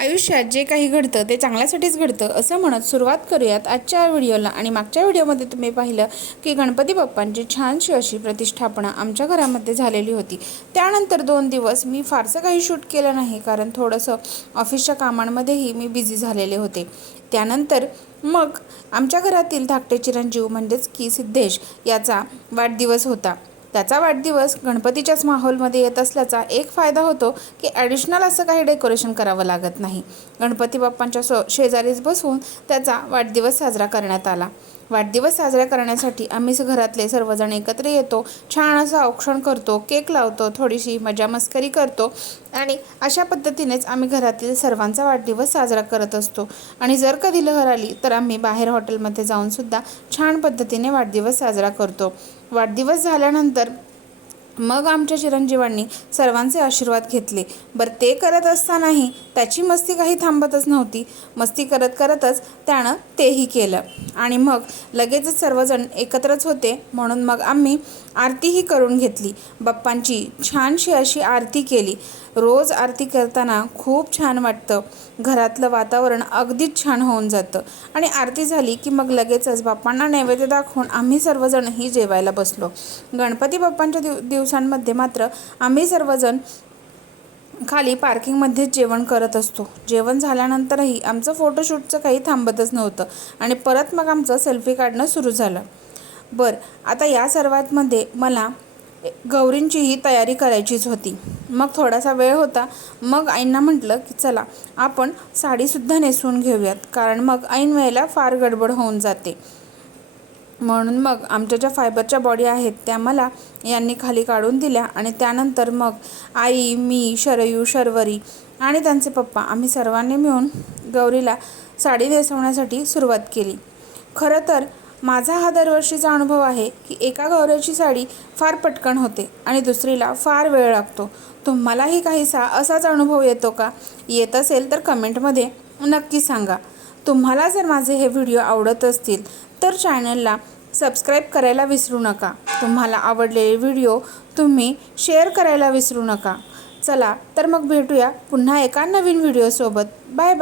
आयुष्यात जे काही घडतं ते चांगल्यासाठीच घडतं असं म्हणत सुरुवात करूयात आजच्या व्हिडिओला। आणि मागच्या व्हिडिओमध्ये तुम्ही पाहिलं की गणपती बाप्पांची छानशी अशी प्रतिष्ठापना आमच्या घरामध्ये झालेली होती। त्यानंतर 2 दिवस मी फारसं काही शूट केलं नाही, कारण थोडंसं ऑफिसच्या कामांमध्येही मी बिझी झालेले होते। त्यानंतर मग आमच्या घरातील धाकटे चिरंजीव म्हणजेच की सिद्धेश याचा वाढदिवस होता। त्याचा वाढदिवस गणपतीच्याच माहोलमध्ये येत असल्याचा एक फायदा होतो की ॲडिशनल असं काही डेकोरेशन करावं लागत नाही। गणपती बाप्पांच्या शेजारीच बसून त्याचा वाढदिवस साजरा करण्यात आला। वाढदिवस साजरा करण्यासाठी आम्ही घरातले सर्वजण एकत्र येतो, छान असं औक्षण करतो, केक लावतो, थोडीशी मजा मस्करी करतो आणि अशा पद्धतीनेच आम्ही घरातील सर्वांचा वाढदिवस साजरा करत असतो। आणि जर कधी लहर आली तर आम्ही बाहेर हॉटेलमध्ये जाऊनसुद्धा छान पद्धतीने वाढदिवस साजरा करतो। वाढदिवस झाल्यानंतर मग आमच्या चिरंजीवांनी सर्वांचे आशीर्वाद घेतले। बरं, ते करत असतानाही त्याची मस्ती काही थांबतच नव्हती। मस्ती करत करतच त्यानं तेही केलं आणि मग लगेचच सर्वजण एकत्रच होते, म्हणून मग आम्ही आरतीही करून घेतली। बाप्पांची छानशी अशी आरती केली। रोज आरती करताना खूप छान वाटतं, घरातलं वातावरण अगदीच छान होऊन जातं। आणि आरती झाली की मग लगेचच बाप्पांना नैवेद्य दाखवून आम्ही सर्वजणही जेवायला बसलो। गणपती बाप्पांच्या दिवसांमध्ये मात्र आम्ही सर्वजण खाली पार्किंगमध्येच जेवण करत असतो। जेवण झाल्यानंतरही आमचं फोटोशूटचं काही थांबतच नव्हतं आणि परत मग आमचं सेल्फी काढणं सुरू झालं। बरं, आता या सर्वांमध्ये मला गौरींचीही तयारी करायचीच होती। मग थोडासा वेळ होता, मग आईंना म्हटलं की चला आपण साडीसुद्धा नेसवून घेऊयात, कारण मग ऐन वेळेला फार गडबड होऊन जाते। म्हणून मग आमच्या ज्या फायबरच्या बॉडी आहेत त्या मला यांनी खाली काढून दिल्या आणि त्यानंतर मग आई, मी, शरयू, शर्वरी आणि त्यांचे पप्पा आम्ही सर्वांनी मिळून गौरीला साडी नेसवण्यासाठी सुरुवात केली। खरं तर माझा हा दरवर्षीचा अनुभव आहे की एका गौरीची साडी फार पटकन होते आणि दुसरीला फार वेळ लागतो। तुम्हालाही काहीसा असाच अनुभव येतो का? येत असेल तर कमेंटमध्ये नक्की सांगा। तुम्हाला जर माझे हे व्हिडिओ आवडत असतील तर चॅनलला सबस्क्राईब करायला विसरू नका। तुम्हाला आवडलेले व्हिडिओ तुम्ही शेअर करायला विसरू नका। चला तर मग भेटूया पुन्हा एका नवीन व्हिडिओसोबत। Bye bye.